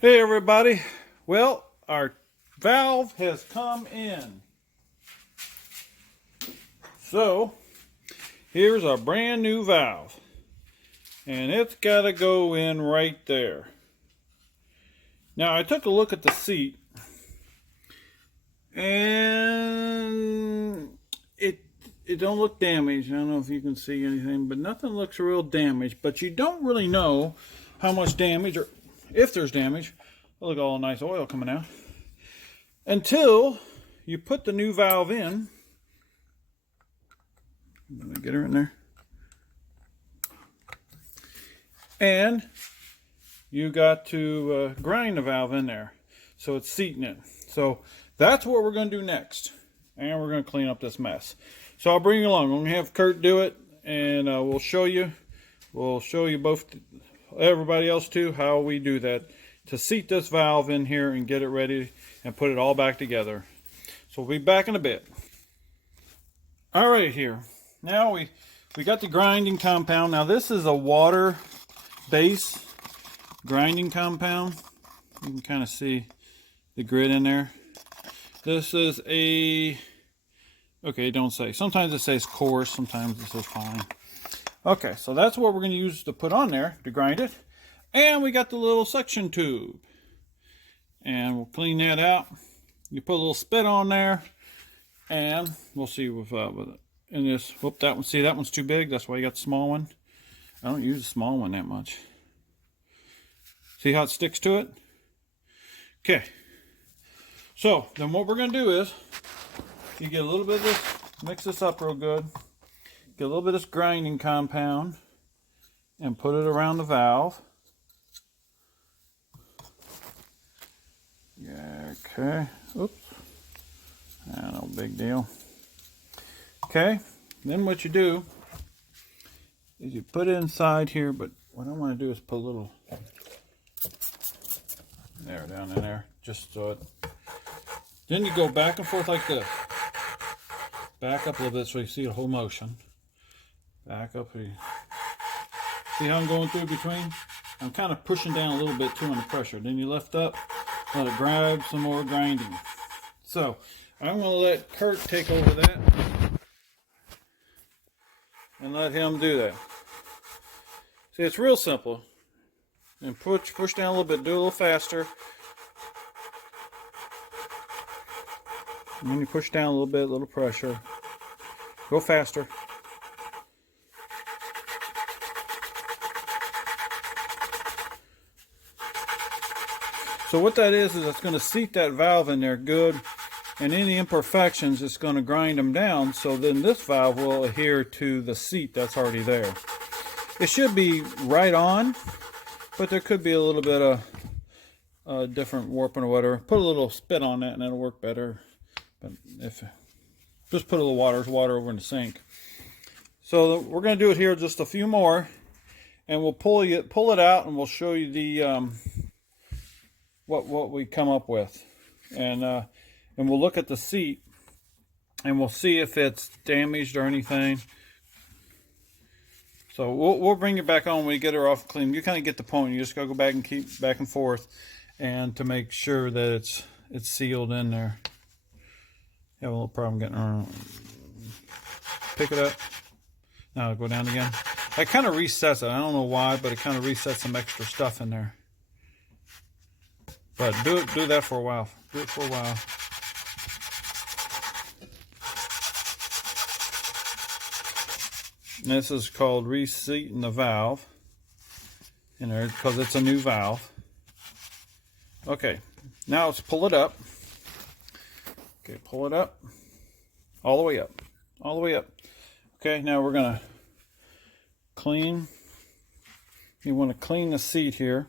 Hey everybody, well, our valve has come in. So here's our brand new valve, and it's got to go in right there. Now I took a look at the seat, and it don't look damaged. I don't know if you can see anything, but nothing looks real damaged. But you don't really know how much damage, or if there's damage. Look, all nice oil coming out, until you put the new valve in. I'm gonna get her in there, and you got to grind the valve in there so it's seating it. So that's what we're going to do next, and we're going to clean up this mess. So I'll bring you along. I'm going to have Kurt do it, and we'll show you both, everybody else too, how we do that to seat this valve in here and get it ready and put it all back together. So we'll be back in a bit. All right, here now we got the grinding compound. Now this is a water base grinding compound. You can kind of see the grit in there. This is a, okay, don't say, sometimes it says coarse, sometimes it says fine. Okay, so that's what we're going to use to put on there to grind it. And we got the little suction tube, and we'll clean that out. You put a little spit on there, and we'll see with it. And this, whoop, that one, see, that one's too big. That's why you got the small one. I don't use the small one that much. See how it sticks to it? Okay. So then what we're going to do is, you get a little bit of this, mix this up real good. Get a little bit of this grinding compound and put it around the valve. Yeah, okay. Oops. No big deal. Okay. Then what you do is you put it inside here, but what I want to do is put a little there, down in there, just so it. Then you go back and forth like this. Back up a little bit so you see the whole motion. Back up here. See how I'm going through between? I'm kind of pushing down a little bit too on the pressure. Then you lift up, let it grab some more grinding. So I'm going to let Kurt take over that and let him do that. See, it's real simple. And push down a little bit, do a little faster. And then you push down a little bit, a little pressure. Go faster. So what that is it's going to seat that valve in there good, and any imperfections, it's going to grind them down, so then this valve will adhere to the seat that's already there. It should be right on, but there could be a little bit of different warping or whatever. Put a little spit on that and it'll work better. But if just put a little water over in the sink. So we're going to do it here just a few more, and we'll pull it out, and we'll show you the what we come up with, and we'll look at the seat, and we'll see if it's damaged or anything. So we'll bring it back on when we get her off clean. You kind of get the point. You just gotta go back and keep back and forth, and to make sure that it's sealed in there. You have a little problem getting her. Pick it up. Now go down again. It kind of resets it. I don't know why, but it kind of resets some extra stuff in there. But do that for a while. Do it for a while. And this is called reseating the valve in there because it's a new valve. Okay, now let's pull it up. Okay, pull it up. All the way up. All the way up. Okay, now we're going to clean. You want to clean the seat here.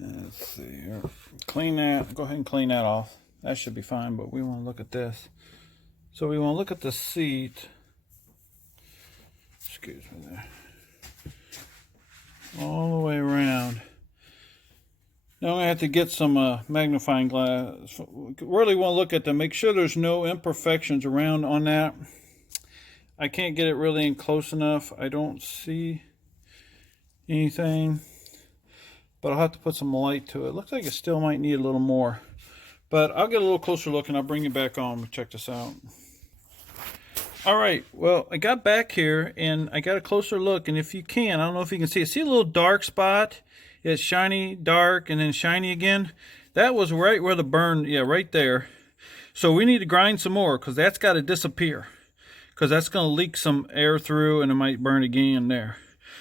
Let's see here. Clean that. Go ahead and clean that off. That should be fine, but we want to look at this. So we want to look at the seat. Excuse me there. All the way around. Now I have to get some magnifying glass. Really want to look at them. Make sure there's no imperfections around on that. I can't get it really in close enough. I don't see anything, but I'll have to put some light to it. Looks like it still might need a little more, but I'll get a little closer look and I'll bring you back on. Check this out. All right, well, I got back here and I got a closer look, and if you can, I don't know if you can see it. See a little dark spot? It's shiny, dark, and then shiny again. That was right where the burn, yeah, right there. So we need to grind some more because that's got to disappear, because that's going to leak some air through and it might burn again there.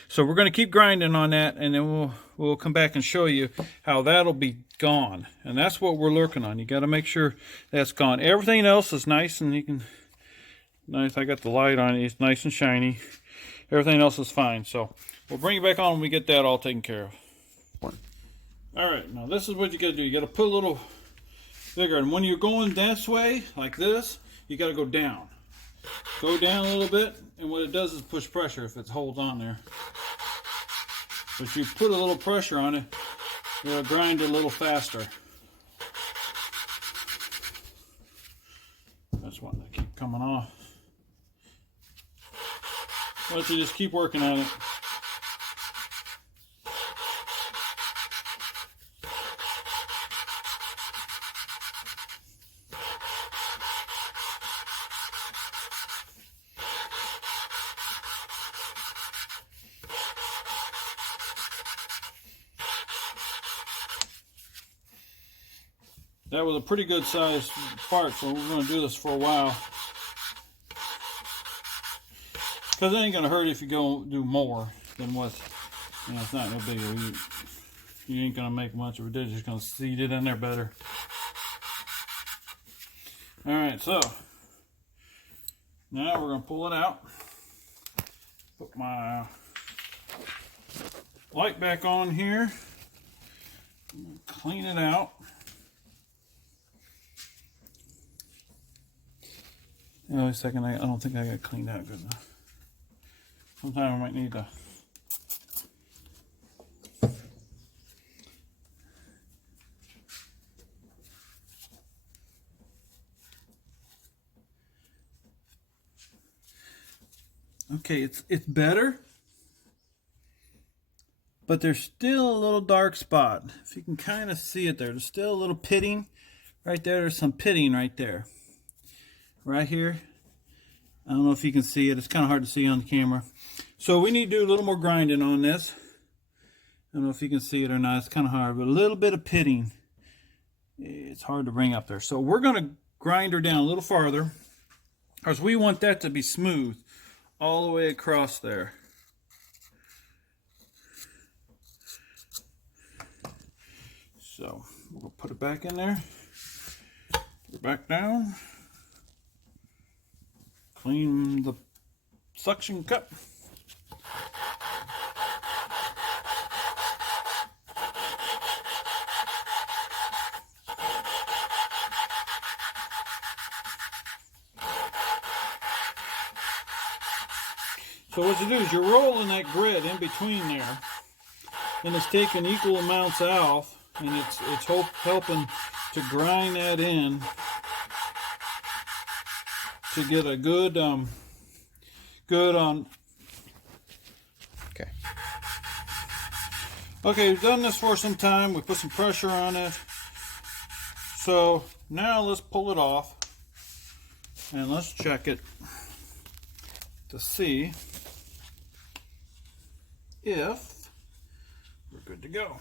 So we're going to keep grinding on that, and then we'll come back and show you how that'll be gone. And that's what we're lurking on. You got to make sure that's gone. Everything else is nice, and you can... Nice, I got the light on it. It's nice and shiny. Everything else is fine. So we'll bring it back on when we get that all taken care of. All right, now this is what you got to do. You got to put a little bigger. And when you're going this way, like this, you got to go down. Go down a little bit, and what it does is push pressure if it holds on there. But you put a little pressure on it, it'll grind a little faster. That's one that keep coming off. But you just keep working on it. That was a pretty good sized part, so we're going to do this for a while. Because it ain't going to hurt if you go do more than what, you know, it's not no big deal. You ain't going to make much of it. They're just going to seed it in there better. Alright, so now we're going to pull it out. Put my light back on here. Clean it out. Wait a second, I don't think I got it cleaned out good enough. Sometime I might need to. Okay, it's better, but there's still a little dark spot. If you can kind of see it there, there's still a little pitting right there. There's some pitting right there. Right here. I don't know if you can see it. It's kind of hard to see on the camera. So we need to do a little more grinding on this. I don't know if you can see it or not. It's kind of hard, but a little bit of pitting. It's hard to bring up there. So we're going to grind her down a little farther, because we want that to be smooth all the way across there. So we'll put it back in there. Put it back down. Clean the suction cup. So what you do is you're rolling that grit in between there, and it's taking equal amounts out, and it's helping to grind that in to get a good Okay, we've done this for some time. We put some pressure on it. So now let's pull it off and let's check it to see if we're good to go.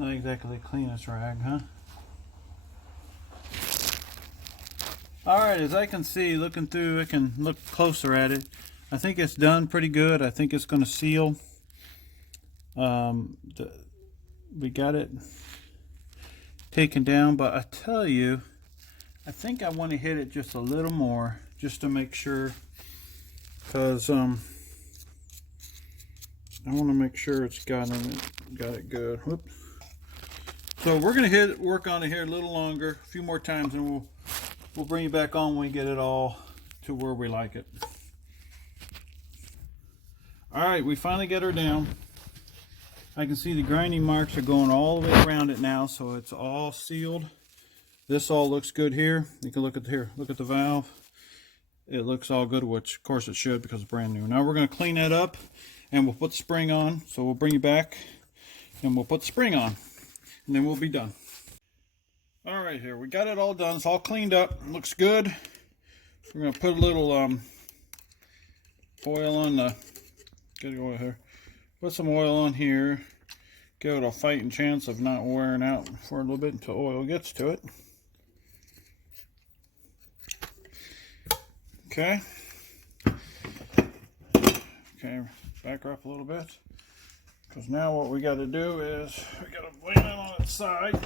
Not exactly the cleanest rag, huh? Alright, as I can see, looking through, I can look closer at it. I think it's done pretty good. I think it's going to seal. We got it taken down, but I tell you, I think I want to hit it just a little more, just to make sure, because I want to make sure it's got it good. Whoops. So we're gonna work on it here a little longer, a few more times, and we'll bring you back on when we get it all to where we like it. All right, we finally get her down. I can see the grinding marks are going all the way around it now, so it's all sealed. This all looks good here. You can look at here, look at the valve. It looks all good, which of course it should because it's brand new. Now we're going to clean that up and we'll put the spring on. So we'll bring you back and we'll put the spring on and then we'll be done. All right, here we got it all done. It's all cleaned up. It looks good. We're going to put a little oil on the, get the oil here. Put some oil on here. Give it a fighting chance of not wearing out for a little bit until oil gets to it. Okay. Okay, back her up a little bit. Because now what we got to do is we got to lay it on its side.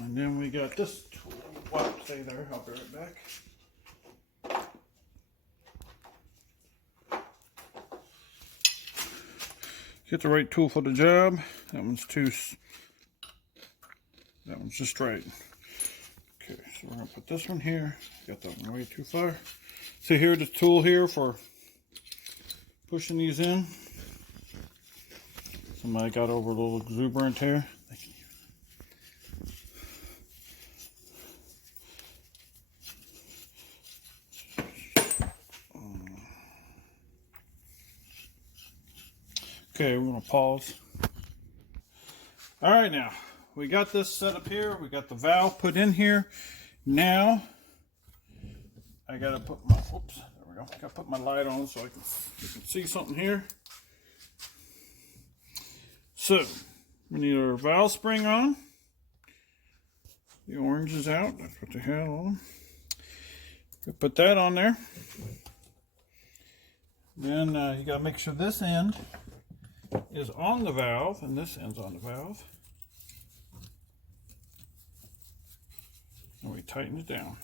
And then we got this tool. Wow, stay there. I'll be right back. Get the right tool for the job. That one's just right. Okay, so we're gonna put this one here. Got that one way too far. So here's the tool here for pushing these in. Somebody got over a little exuberant here. Okay, we're gonna pause. All right, now we got this set up here. We got the valve put in here. Now I gotta put my, oops, there we go. Gotta put my light on so you can see something here. So we need our valve spring on. The orange is out. That's what the hell on. We put that on there. Then you gotta make sure this end is on the valve and this end's on the valve. And we tighten it down.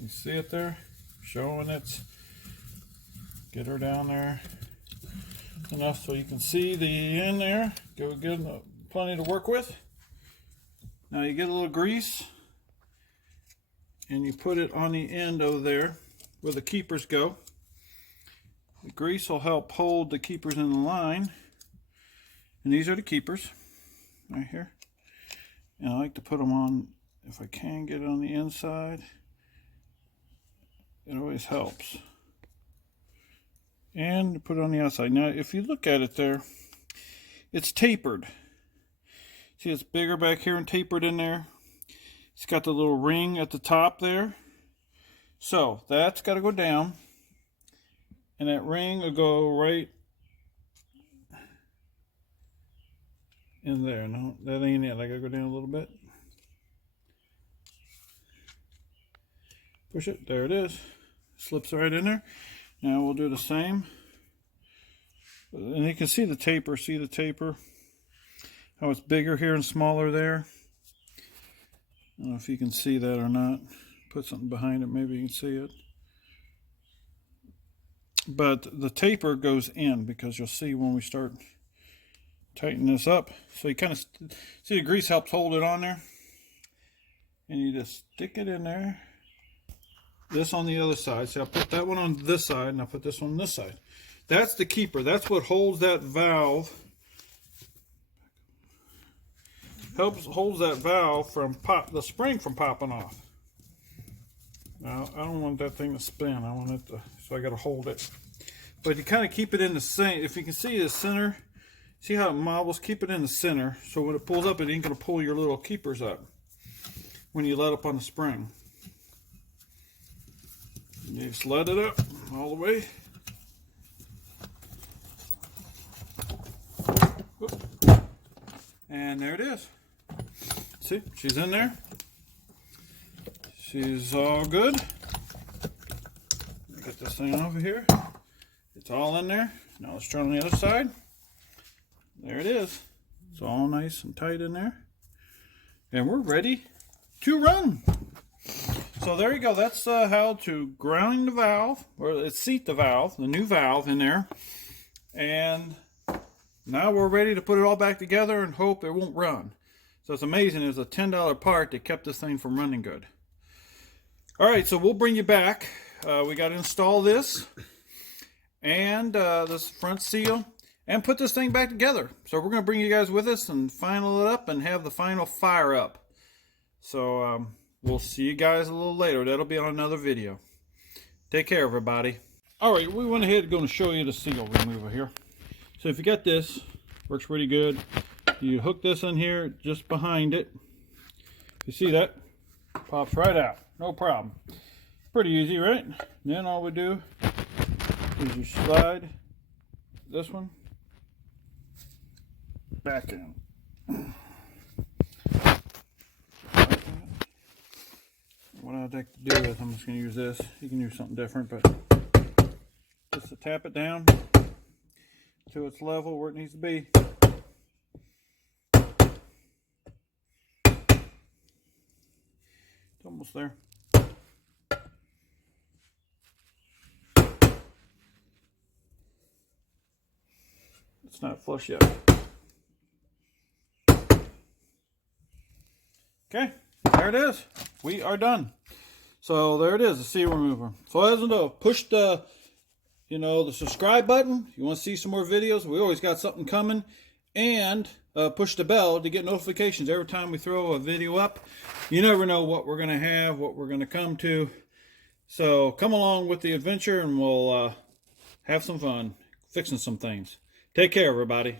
You see it there? Showing it's, get her down there enough so you can see the end there. Go good, plenty to work with. Now you get a little grease and you put it on the end over there where the keepers go. The grease will help hold the keepers in the line. And these are the keepers right here. And I like to put them on, if I can get it on the inside. It always helps. And put it on the outside. Now if you look at it there, it's tapered. See, it's bigger back here and tapered in there. It's got the little ring at the top there. So that's got to go down. And that ring will go right in there. No, that ain't it. I got to go down a little bit. Push it. There it is. Slips right in there. Now we'll do the same. And you can see the taper. See the taper? How it's bigger here and smaller there. I don't know if you can see that or not. Put something behind it, maybe you can see it. But the taper goes in because you'll see when we start tightening this up. So you kind of see the grease helps hold it on there. And you just stick it in there. This on the other side. See, I'll put that one on this side and I'll put this one on this side. That's the keeper. That's what holds that valve. Holds that valve from the spring from popping off. Now I don't want that thing to spin. I want it to, so I got to hold it. But you kind of keep it in the same. If you can see the center, see how it marbles. Keep it in the center, so when it pulls up, it ain't gonna pull your little keepers up when you let up on the spring. And you just let it up all the way. And there it is. See, she's in there. She's all good. Get this thing over here. It's all in there. Now let's turn on the other side. There it is. It's all nice and tight in there. And we're ready to run. So there you go. That's how to grind the valve, or seat the valve, the new valve in there. And now we're ready to put it all back together and hope it won't run. So it's amazing. It was a $10 part that kept this thing from running good. All right, so we'll bring you back. We got to install this and this front seal and put this thing back together. So we're going to bring you guys with us and final it up and have the final fire up. So we'll see you guys a little later. That'll be on another video. Take care, everybody. All right, we went ahead and going to show you the seal remover here. So if you got this, works pretty good. You hook this in here just behind it. You see that? Pops right out. No problem. Pretty easy, right? Then all we do is you slide this one back in. What I'd like to do is I'm just going to use this. You can use something different, but just to tap it down to its level where it needs to be. It's almost there. It's not flush yet. Okay, there it is. We are done. So there it is, the seal remover. So as you know, push the the subscribe button. You want to see some more videos? We always got something coming. And push the bell to get notifications every time we throw a video up. You never know what we're going to have, what we're going to come to. So come along with the adventure and we'll have some fun fixing some things. Take care, everybody.